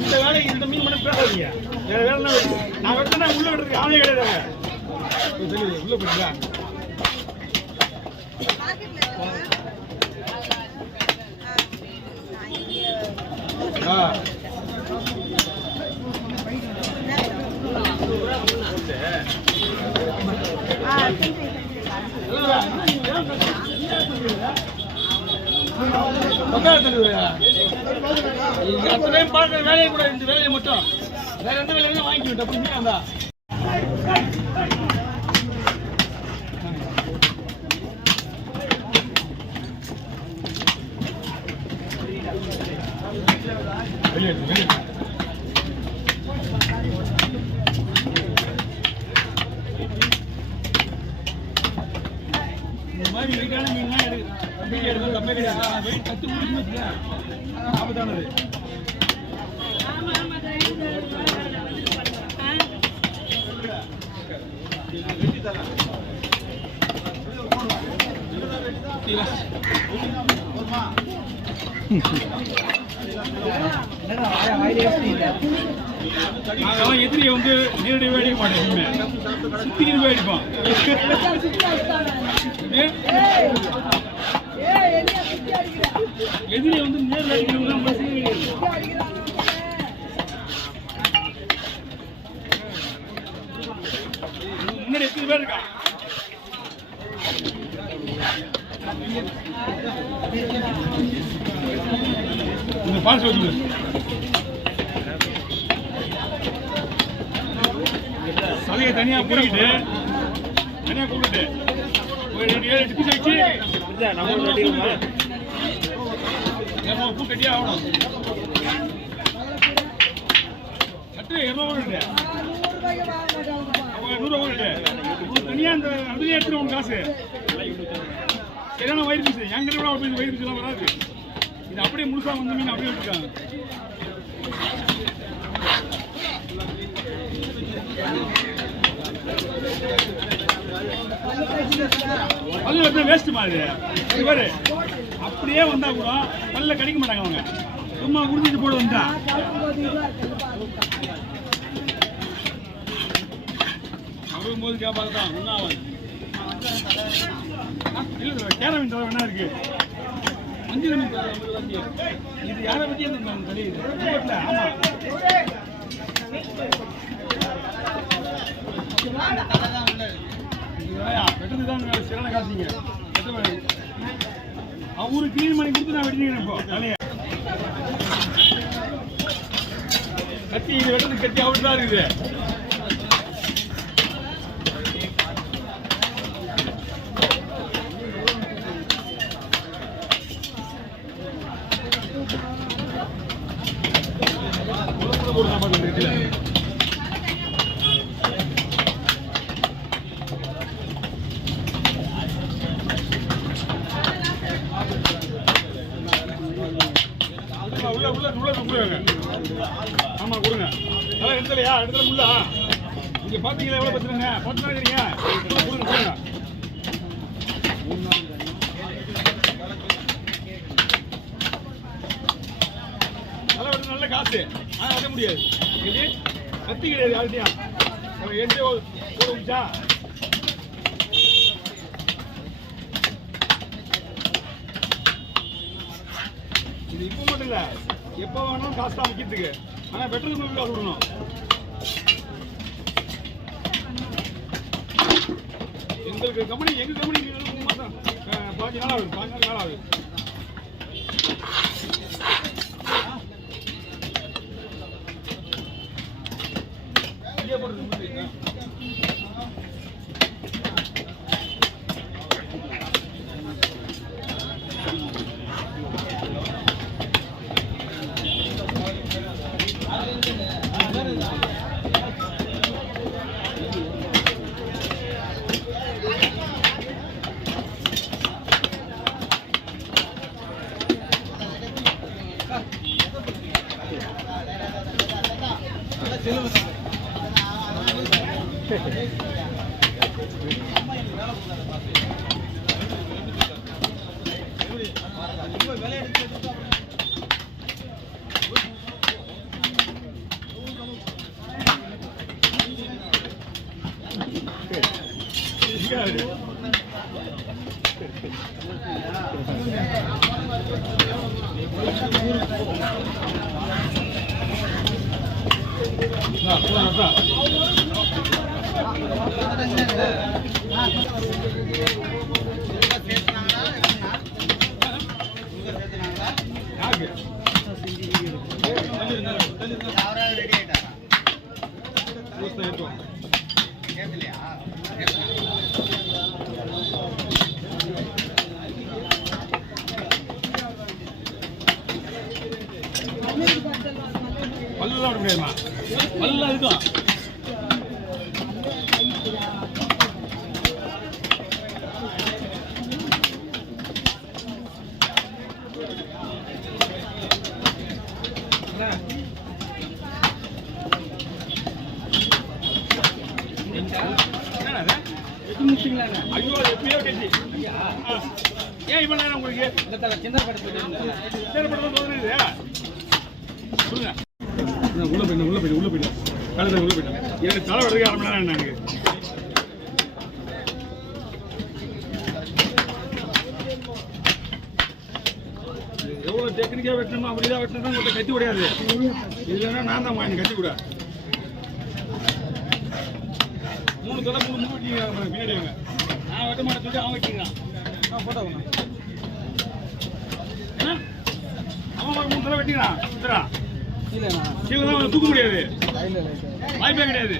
இந்த வேலை இந்த மீன் மட்டும் பேசாதீங்க. வேற வேலை நான் வெட்டினா உள்ள விடுறதுக்கு ஆளே கிடையாது. உள்ள போயிட்டா அத்தனை பார்க்குற வேலையை கூட இந்த வேலையை மட்டும் வேற எந்த வேலையும் வாங்கிக்கிட்டு அப்படி மீனா வெளியே இந்த மாதிரி வெயிட்டான மீன்லாம் எடுத்து கம்மி கிடையாது. வெயிட் 10 முடிச்சு ஆபத்தானது. எதிரியை வந்து நேரடியாக அடிக்க மாட்டேன், சுத்தி போய் அடிப்பான். எதிரியை வந்து நேரில் அடிக்கிறவங்க முன்னாடி 8 பேர் இருக்கா. இந்த பால் சொல்லுங்க சதையை தனியாக கூட்டிட்டு ஒரு 7-8 பீஸ் வச்சு நம்ம பூ கட்டியே ஆகணும். கட்டு 200 அவங்க 100 தனியாக அந்த அதுலேயே எடுத்துருவோம் காசு. சரியான வயிறு பீஸ் என்கிட்ட கூட ஒரு வயிறு பீஸ்லாம் வராது. இது அப்படியே முழுசாக வந்து மீன் அப்படியே விட்டுருக்காங்க. பல்லு வந்து வேஸ்ட் மாதிரி பாரு. அப்படியே வந்தா கூட பல்ல கடிக்க மாட்டாங்க அவங்க, சும்மா உறுதிட்டு போட வந்தா. அவரும் போது கேட்பாங்க தான் ஒன்றாவது இல்லை கேர மீன் தவிர என்ன இருக்கு. மஞ்சள் மீன் இது யாரை பற்றி அந்த தெரியுது. ஆமாம் வெட்டதுதான் சிறன காசிங்க. அவரு கிளீன் பண்ணி கொடுத்து நான் வெட்டினேன். இப்போ தலைய கத்தி இது வெட்டது கத்தி அவரு தான் இருக்குது. ஆமா கொடுங்க. அதான் எடுத்துலையா எடுத்துல முள்ளா இங்க பாத்தீங்களா எவ்வளவு பத்துருங்க போட்டுருங்க. கொடுங்க கொடுங்க. அதெல்லாம் நல்ல காசு. ஆனால் வர முடியாது. இது கத்தி கிடையாது. யார்கிட்டயா எந்த ஒரு நிமிஷா இது இப்போ மட்டும் இல்லை, எப்போ வேணாலும் காசு தான் விற்கிறதுக்கு. ஆனால் வெட்டுறதுக்கு காசு விடணும். எங்களுக்கு கம்பெனி எங்கள் கம்பெனி 3 மாதம் 5 நாள் ஆகுது. 5 நாள் ஆகுது. நிக்காது. பல்லுலாம் விட முடியாதுமா, பல்லுலாம் இருக்கும். ஐயோ எப்பயோ கட்சி ஏன் இவ்வளோ நேரம் உங்களுக்கு சின்ன படத்தை தோணுது சொல்லுங்க. உள்ள போயிட்டேன் கழுத உள்ள போயிட்டேன். எனக்கு தலை வர்றதுக்கு 1/2 மணி நேரம் எனக்கு. எவ்வளோ டெக்னிக்காக வெட்டணுமோ அப்படிதான் வெட்டினா உங்கள்கிட்ட கத்தி விடையாது. இல்லைன்னா நான் தான் எனக்கு கத்தி கூட 3 தலை 3 முடி வெட்டிங்க பின்னாடி வாங்க. நான் வெட்ட மாட்டேன் சொல்லி அவன் வெட்டிக்கிறான். போட்டோ அவன் 3 தலை வெட்டிக்கிறான். கீழே தான் தூக்க முடியாது, வாய்ப்பே கிடையாது.